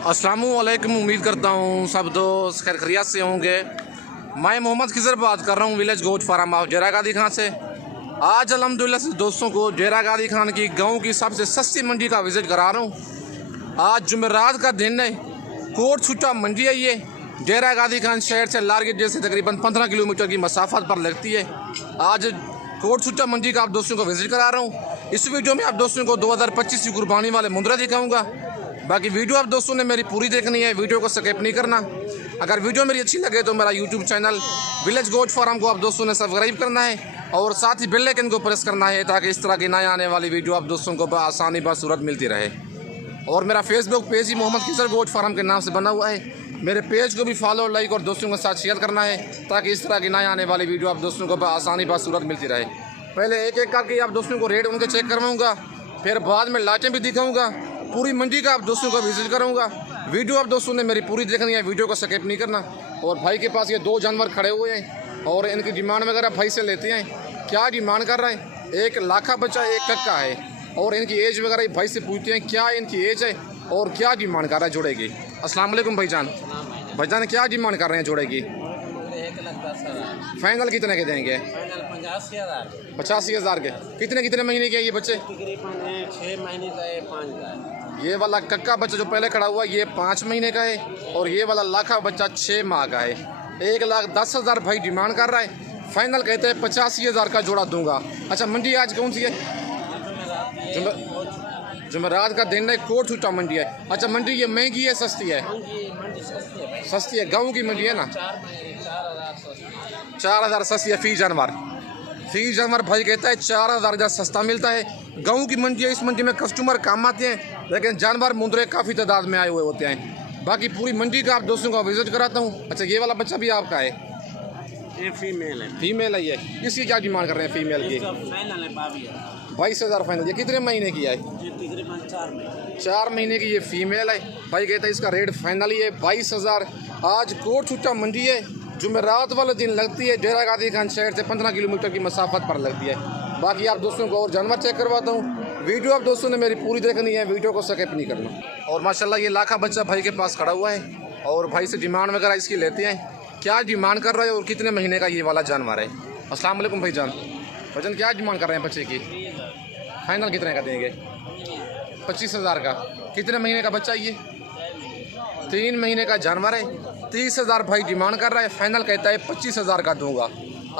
अस्सलामुअलैकुम। उम्मीद करता हूँ सब दोस्त खैर खैरियत से होंगे। मैं मोहम्मद खिजर बात कर रहा हूँ विलेज गोट फार्म ऑफ जेरा गादी खान से। आज अल्हम्दुलिल्लाह से दोस्तों को जेरा गादी खान की गाँव की सबसे सस्ती मंडी का विज़िट करा रहा हूँ। आज जुमेरात का दिन है, कोट छुट्टा मंडी है। ये जेरा गादी खान शहर से लारगेट जैसे तकरीबन 15 किलोमीटर की मसाफत पर लगती है। आज कोट छुट्टा मंडी का आप दोस्तों को विज़िट करा रहा हूँ। इस वीडियो में आप दोस्तों को 2025 की कुर्बानी वाले मुंद्रा दिखाऊंगा। बाकी वीडियो आप दोस्तों ने मेरी पूरी देखनी है, वीडियो को स्किप नहीं करना। अगर वीडियो मेरी अच्छी लगे तो मेरा YouTube channel village goat farm को आप दोस्तों ने सब्सक्राइब करना है और साथ ही बेल आइकन को प्रेस करना है ताकि इस तरह की नए आने वाली वीडियो आप दोस्तों को आसानी बसूरत मिलती रहे। और मेरा फेसबुक पेज ही मोहम्मद खिजर गोट फार्म के नाम से बना हुआ है। मेरे पेज को भी फॉलो, लाइक और दोस्तों के साथ शेयर करना है ताकि इस तरह की नए आने वाली वीडियो आप दोस्तों को आसानी बसूरत मिलती रहे। पहले एक एक करके आप दोस्तों को रेट उनके चेक करवाऊँगा, फिर बाद में लाइटें भी दिखाऊँगा, पूरी मंडी का आप दोस्तों को विजिट करूँगा। वीडियो आप दोस्तों ने मेरी पूरी देखनी है, वीडियो को स्किप नहीं करना। और भाई के पास ये 2 जानवर खड़े हुए हैं और इनकी डिमांड वगैरह भाई से लेते हैं। क्या डिमांड कर रहे हैं? एक लाखा बच्चा, एक कक्का है। और इनकी एज वगैरह भाई से पूछते हैं क्या इनकी एज है और क्या डिमांड कर रहा है जोड़े की। अस्सलाम वालेकुम भाईजान। भाईजान क्या डिमांड कर रहे हैं जोड़े की? फाइनल कितने के देंगे? 85,000 के। कितने कितने महीने के ये बच्चे? 6 महीने का है, 5 का। ये वाला कक्का बच्चा जो पहले खड़ा हुआ ये 5 महीने का है और ये वाला लाखा बच्चा 6 माह का है। 1,10,000 भाई डिमांड कर रहा है। फाइनल कहते हैं 85,000 का जोड़ा दूंगा। अच्छा, मंडी आज कौन सी है? जुमेरात का दिन है, कोट छुट्टा मंडी है। अच्छा, मंडी ये महंगी है सस्ती है? सस्ती है, गाँव की मंडी है ना। 4,000 सस्ती है फी जानवर। फी जानवर भाई कहता है 4,000 का सस्ता मिलता है। गाँव की मंडी है, इस मंडी में कस्टमर कम आते हैं लेकिन जानवर मुंद्रे काफ़ी तादाद में आए हुए होते हैं। बाकी पूरी मंडी का आप दोस्तों को विजिट कराता हूँ। अच्छा, ये वाला बच्चा भी आपका है? ये फीमेल है। फीमेल है ये। इसकी क्या डिमांड कर रहे हैं फीमेल की? फाइनल है 22,000 फाइनल। ये कितने महीने की है? ये तकरीबन 4 महीने। 4 महीने की ये फीमेल है। भाई कहता है इसका रेट फाइनल ही है 22,000। आज कोट छुट्टा मंडी है, जुमेरात वाले दिन लगती है। डेरा गादी खान शहर से 15 किलोमीटर की मसाफत पर लगती है। बाकी आप दोस्तों को और जानवर चेक करवाता हूँ। वीडियो आप दोस्तों ने मेरी पूरी देखनी है, वीडियो को स्किप नहीं करना। और माशाल्लाह ये लाखा बच्चा भाई के पास खड़ा हुआ है और भाई से डिमांड वगैरह इसकी लेते हैं। क्या डिमांड कर रहे हैं और कितने महीने का ये वाला जानवर है? अस्सलाम वालेकुम भाईजान। भाईजान क्या डिमांड कर रहे हैं बच्चे की? फाइनल कितने का देंगे? 25,000 का। कितने महीने का बच्चा ये? 3 महीने का जानवर है। 30,000 भाई डिमांड कर रहा है। फाइनल कहता है 25,000 का दूंगा।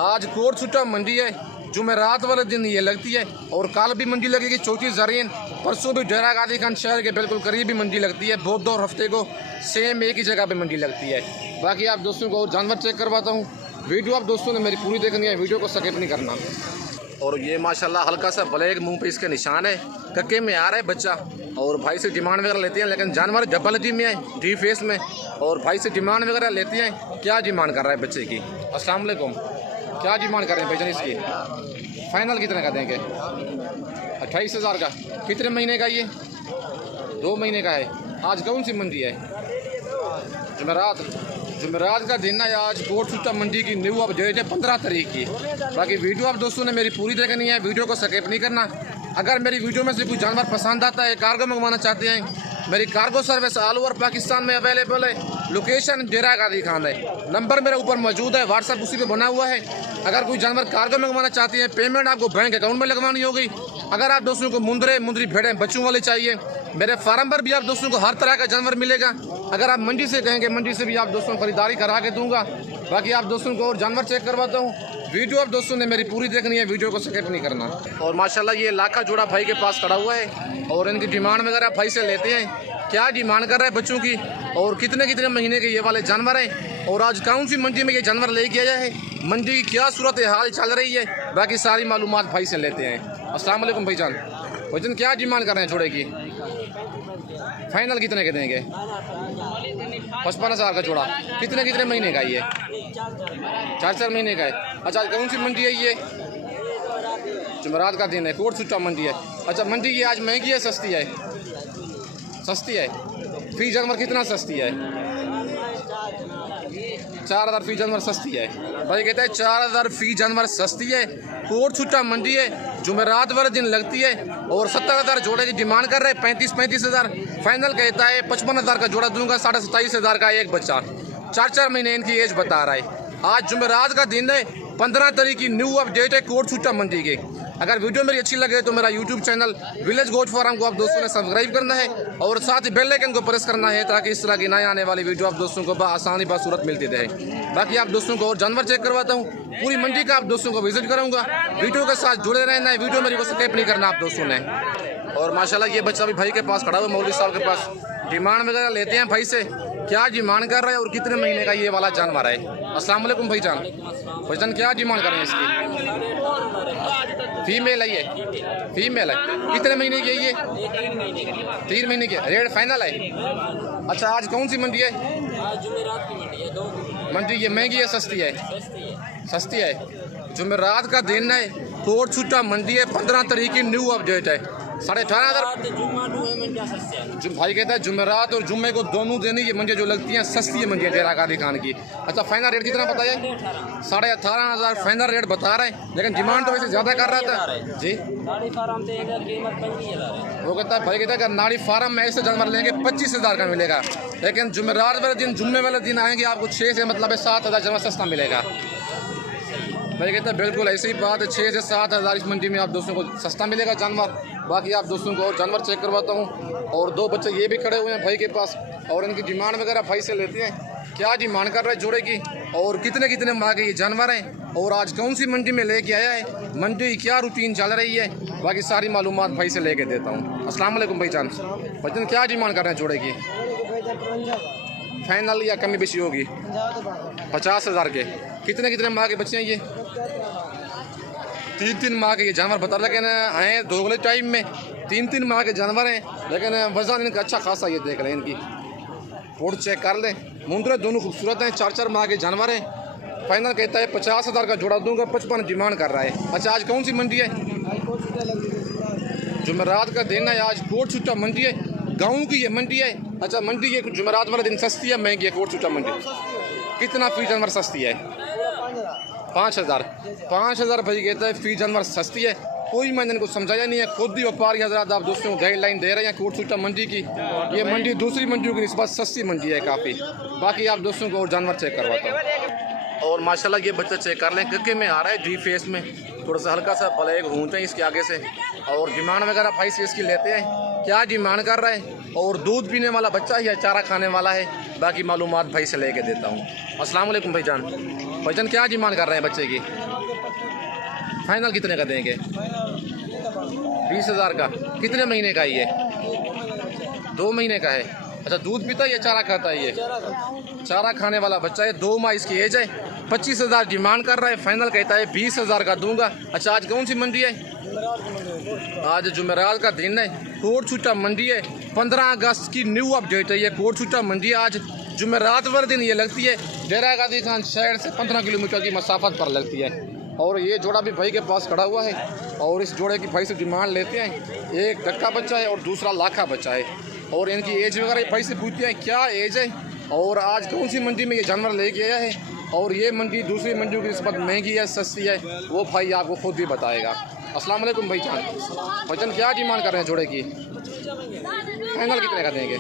आज कोट छुट्टा मंडी है, जुमेरात वाले दिन ये लगती है और कल भी मंडी लगेगी 34 जरीन। परसों भी डेरा गादी खान शहर के बिल्कुल करीब ही मंडी लगती है। बहुत 2 हफ्ते को सेम एक ही जगह पे मंडी लगती है। बाकी आप दोस्तों को और जानवर चेक करवाता हूँ। वीडियो आप दोस्तों ने मेरी पूरी देखनी है, वीडियो को स्किप नहीं करना। और ये माशाल्लाह हल्का सा ब्लैक मुंह पे इसके निशान है, कक्के में आ रहा है बच्चा। और भाई से डिमांड वगैरह लेते हैं लेकिन जानवर डबल डी में है, डी फेस में। और भाई से डिमांड वगैरह लेते हैं। क्या डिमांड कर रहा है बच्चे की? अस्सलाम वालेकुम। क्या डिमांड कर रहे हैं भाईजान इसकी? फाइनल कितने का देंगे? 28,000 का। कितने महीने का ये? 2 महीने का है। आज कौन सी मंडी है? जुमेरात का दिन है। आज कोट छुट्टा मंडी की न्यू अपडेट है 15 तारीख की। बाकी वीडियो आप दोस्तों ने मेरी पूरी देखनी है, वीडियो को स्किप नहीं करना। अगर मेरी वीडियो में से कोई जानवर पसंद आता है, कार्गो मंगवाना चाहते हैं, मेरी cargo service all over Pakistan में अवेलेबल है। लोकेशन डेरा गादी खान है। नंबर मेरे ऊपर मौजूद है, व्हाट्सअप उसी पे बना हुआ है। अगर कोई जानवर कार्गो मंगवाना चाहते हैं, पेमेंट आपको बैंक अकाउंट में लगवानी होगी। अगर आप दोस्तों को मुंद्री भेड़ें बच्चों वाले चाहिए, मेरे फार्म पर भी आप दोस्तों को हर तरह का जानवर मिलेगा। अगर आप मंडी से कहेंगे, मंडी से भी आप दोस्तों को खरीदारी करा के दूंगा। बाकी आप दोस्तों को और जानवर चेक करवाता हूँ। वीडियो आप दोस्तों ने मेरी पूरी देखनी है, वीडियो को स्किप नहीं करना। और माशाल्लाह ये लाखा जोड़ा भाई के पास खड़ा हुआ है और इनकी डिमांड वगैरह भाई से लेते हैं। क्या डिमांड कर रहे हैं बच्चों की और कितने कितने महीने के ये वाले जानवर हैं और आज कौन सी मंडी में ये जानवर ले किया जाए, मंडी की क्या सूरत हाल चल रही है, बाकी सारी मालूमात भाई से लेते हैं। अस्सलाम वालेकुम भाईजान। भाईजान क्या डिमांड कर रहे हैं जोड़े की? फाइनल कितने के देंगे? 55,000 का जोड़ा। कितने कितने महीने का ये? 4 महीने का है। अच्छा, कौन सी मंडी है ये? जुमेरात का दिन है, कोट छुट्टा मंडी है। अच्छा, मंडी ये आज महंगी है सस्ती है? सस्ती है। फी जानवर कितना सस्ती है? 4,000 फी जानवर सस्ती है। भाई कहता है 4,000 फी जानवर सस्ती है। कोट छुट्टा मंडी है, जुमेरात वाले दिन लगती है और 70,000 जोड़े की डिमांड कर रहे हैं। 35,000 फाइनल कहता है 55,000 का जोड़ा दूंगा, 27,500 का एक बच्चा। 4 महीने इनकी एज बता रहा है। आज जुमेरात का दिन है, 15 तारीख की न्यू अपडेट है कोट छूटा मंडी के। अगर वीडियो मेरी अच्छी लगे तो मेरा YouTube channel village goat farm को आप दोस्तों ने सब्सक्राइब करना है और साथ ही बेल आइकन को प्रेस करना है ताकि इस तरह की नए आने वाली वीडियो आप दोस्तों को आसानी बासूरत मिलती रहे। बाकी आप दोस्तों को और जानवर चेक करवाता हूँ, पूरी मंडी का आप दोस्तों को विजिट कराऊंगा। वीडियो के साथ जुड़े रहना है, वीडियो मेरी को स्किप नहीं करना आप दोस्तों ने। और माशाल्लाह ये बच्चा भी भाई के पास खड़ा हुआ, मौलवी साहब के पास। डिमांड वगैरह लेते हैं भाई से, क्या डिमांड कर रहा है और कितने महीने का ये वाला जानवर है। अस्सलाम वालेकुम भाईजान। भाईजान क्या डिमांड कर रहे हैं इसकी? फीमेल है ये, फीमेल है। कितने महीने की है ये? 3 महीने की। रेट फाइनल है। अच्छा, आज कौन सी मंडी है? मंडी ये महंगी है सस्ती है? सस्ती है। जुमेरात का दिन है, कोट छूटा मंडी है, 15 तारीख की न्यू अपडेट है। 18,500 भाई कहता है जुमेरात और जुम्मे को दोनों दिन ये मंडियाँ जो लगती हैं सस्ती है मंडी है डेरा गादी खान की। अच्छा, फाइनल रेट कितना बताया? 18,500 फाइनल रेट बता रहे हैं, लेकिन डिमांड तो वैसे ज़्यादा कर रहा था जी। वो कहता है भाई कहता है कि नाड़ी फार्म में ऐसे जानवर लेंगे 25,000 का मिलेगा, लेकिन जुमेरात वाले दिन जुम्मे वाले दिन आएंगे आपको 6 से मतलब 7,000 जानवर सस्ता मिलेगा। भाई कहता है बिल्कुल ऐसी ही बात है, 6 से 7,000 इस मंडी में आप दोस्तों को सस्ता मिलेगा जानवर। बाकी आप दोस्तों को और जानवर चेक करवाता हूँ। और 2 बच्चे ये भी खड़े हुए हैं भाई के पास और इनकी डिमांड वगैरह भाई से लेते हैं, क्या डिमांड कर रहे हैं जोड़े की और कितने कितने माह के ये जानवर हैं और आज कौन सी मंडी में लेके आया है, मंडी की क्या रूटीन चल रही है। बाकी सारी मालूमात भाई से लेके देता हूँ। अस्सलाम वालेकुम भाईजान। भाईजान क्या डिमांड कर रहे हैं जोड़े की? फाइनल या कमी बेशी होगी? 50,000 के। कितने कितने माह के बच्चे हैं ये? 3 माह के ये जानवर बता, लेकिन आए दोगले टाइम में 3 माह के जानवर हैं, लेकिन वजन इनका अच्छा खासा ये देख रहे हैं। इनकी फोटो चेक कर लें, मुंदरे दोनों खूबसूरत हैं। 4 माह के जानवर हैं। फाइनल कहता है 50,000 का जोड़ा दूंगा, 55 डिमांड कर रहा है। अच्छा, आज कौन सी मंडी है? जुमेरात का दिन है, आज कोट छूटा मंडी है, गाँव की ये मंडी है। अच्छा, मंडी ये जुमेरात वाला दिन सस्ती है महंगी है? कोट छूटा मंडी कितना फी जानवर सस्ती है? 5,000 भाई कहता है फी जानवर सस्ती है। कोई मैंने इनको समझाया नहीं है, खुद ही व्यापारी हजरात आप दोस्तों को गाइडलाइन दे रहे हैं कोट छूटा मंडी की। ये मंडी दूसरी मंडियों की निस्बत सस्ती मंडी है काफ़ी। बाकी आप दोस्तों को और जानवर चेक करवाता हूँ। और माशाल्लाह ये बच्चा चेक कर लें, क्योंकि में आ रहा है जी फेस में थोड़ा सा हल्का सा ब्लैक घूमते हैं इसके आगे से। और डिमांड वगैरह भाई से इसकी लेते हैं, क्या डिमांड कर रहा है और दूध पीने वाला बच्चा है या चारा खाने वाला है, बाकी मालूमात भाई से लेके देता हूँ। अस्सलाम वालेकुम भाईजान। भाईजान क्या डिमांड कर रहे हैं बच्चे की? फाइनल कितने का देंगे? 20,000 का। कितने महीने का है ये? 2 महीने का है। अच्छा, दूध पीता है या चारा खाता है ये? चारा खाने वाला बच्चा है, 2 माह इसकी एज है। 25,000 डिमांड कर रहा है, फाइनल कहता है 20,000 का दूंगा। अच्छा, आज कौन सी मंडी है? आज जुमेरात का दिन है, कोट छूटा मंडी है, 15 अगस्त की न्यू अपडेट है ये कोट छूटा मंडी। आज जुमेरात वाले दिन ये लगती है डेरा गादी खान शहर से 15 किलोमीटर की मसाफत पर लगती है। और ये जोड़ा भी भाई के पास खड़ा हुआ है और इस जोड़े की भाई से डिमांड लेते हैं। एक डक्का बच्चा है और दूसरा लाखा बच्चा है। और इनकी एज वगैरह भाई से पूछते हैं क्या एज है और आज कौन सी मंडी में ये जानवर लेके आया है और ये मंडी दूसरी मंडियों की निस्बत महंगी है सस्ती है, वो भाई आपको खुद भी बताएगा। अस्सलाम वालेकुम भाईजान। भाईजान क्या डिमांड कर रहे हैं जोड़े की? फाइनल कितने का देंगे?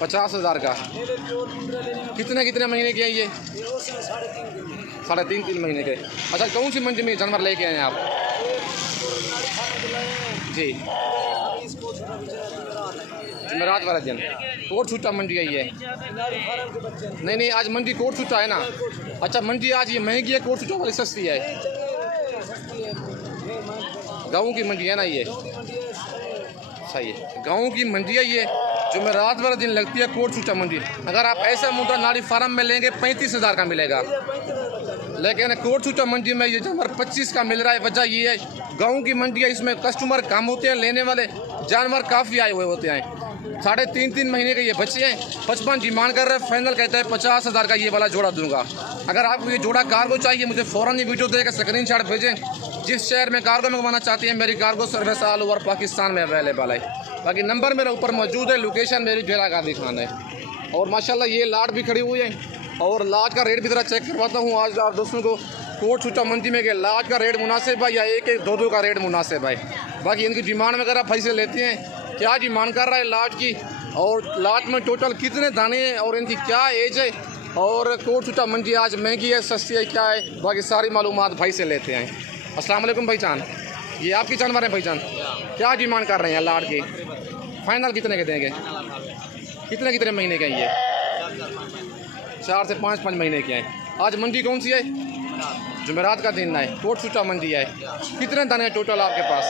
50,000 का। कितने कितने महीने के हैं ये? 3.5 महीने के। अच्छा, कौन सी मंडी में जानवर लेके आए हैं आप जी? जुमेरात वाला दिन कोट छूटा मंडी है ये? नहीं, आज मंडी कोट छूटा है ना। अच्छा, मंडी आज ये महंगी है, कोट छूटा वाली सस्ती है। गाँव की मंडी है ना ये? सही है, गाँव की मंडी है ये। जुमेरात वाला दिन लगती है कोट छूटा मंडी। अगर आप ऐसा मुद्दा नाड़ी फार्म में लेंगे 35,000 का मिलेगा, लेकिन कोट छूटा मंडी में ये जानवर 25 का मिल रहा है। वजह ये है गाँव की मंडी है, इसमें कस्टमर कम होते हैं, लेने वाले जानवर काफ़ी आए हुए होते हैं। 3.5 महीने के ये बच्चे हैं, 55 डिमांड कर रहे हैं, फाइनल कहता है 50,000 का ये वाला जोड़ा दूंगा। अगर आपको ये जोड़ा कार्गो चाहिए मुझे फ़ौरन ही वीडियो देकर स्क्रीनशॉट भेजें। जिस शहर में कार्गो मंगवाना चाहते हैं मेरी cargo service all over Pakistan में अवेलेबल है। बाकी नंबर मेरे ऊपर मौजूद है, लोकेशन मेरी डेरा गादी खान है। और माशाल्लाह ये लाट भी खड़ी हुई है और लाट का रेट भी ज़रा चेक करवाता हूँ आज आप दोस्तों को। कोट छूटा मंडी में कि लाट का रेट मुनासिब है या 1-2 का रेट मुनासिब है। बाकी इनकी डिमांड वगैरह भाई से लेते हैं, क्या डिमांड कर रहा है लाट की, और लाट में टोटल कितने दाने हैं और इनकी क्या एज है, और कोट छुट्टा मंडी आज महंगी है सस्ती है क्या है, बाकी सारी मालूमात भाई से लेते हैं। अस्सलाम वालेकुम भाईजान, ये आपकी जानवर है भाईजान, क्या डिमांड कर रहे हैं लाट की? फाइनल कितने के देंगे? कितने कितने महीने के हैं ये? 4 से 5 महीने के हैं। आज मंडी कौन सी है? जुमेरात का दिन है, कोट छुट्टा मंडी है। कितने दाने हैं टोटल आपके पास?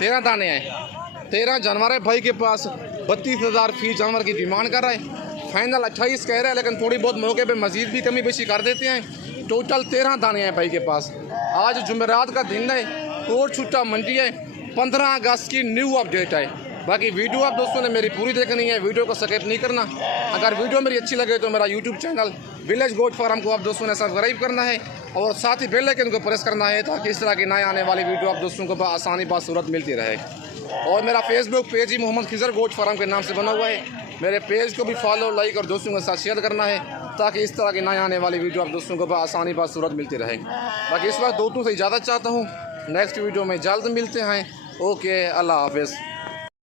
13 दाने हैं। 13 जानवर है भाई के पास। 32,000 फी जानवर की डिमांड कर रहा है। फाइनल 28 कह रहे हैं, लेकिन थोड़ी बहुत मौके पे मजीद भी कमी बेशी कर देते हैं। टोटल 13 दाने हैं भाई के पास। आज जुमेरात का दिन है, कोट छुट्टा मंडी है। 15 अगस्त की न्यू अपडेट है। बाकी वीडियो आप दोस्तों ने मेरी पूरी देखनी है, वीडियो को स्किप नहीं करना। अगर वीडियो मेरी अच्छी लगे तो मेरा YouTube channel village goat farm को आप दोस्तों ने सब्सक्राइब करना है और साथ ही बेल आइकन को प्रेस करना है, ताकि इस तरह की नए आने वाली वीडियो आप दोस्तों को आसानी बासूरत मिलती रहे। और मेरा फेसबुक पेज ही मोहम्मद खिजर गोट फार्म के नाम से बना हुआ है। मेरे पेज को भी फॉलो, लाइक और दोस्तों के साथ शेयर करना है, ताकि इस तरह की नए आने वाली वीडियो आप दोस्तों को आसानी बासूरत मिलती रहे। बाकी इस बार दोस्तों से इजाज़त चाहता हूँ, नेक्स्ट वीडियो में जल्द मिलते हैं। ओके, अल्लाह हाफिज़।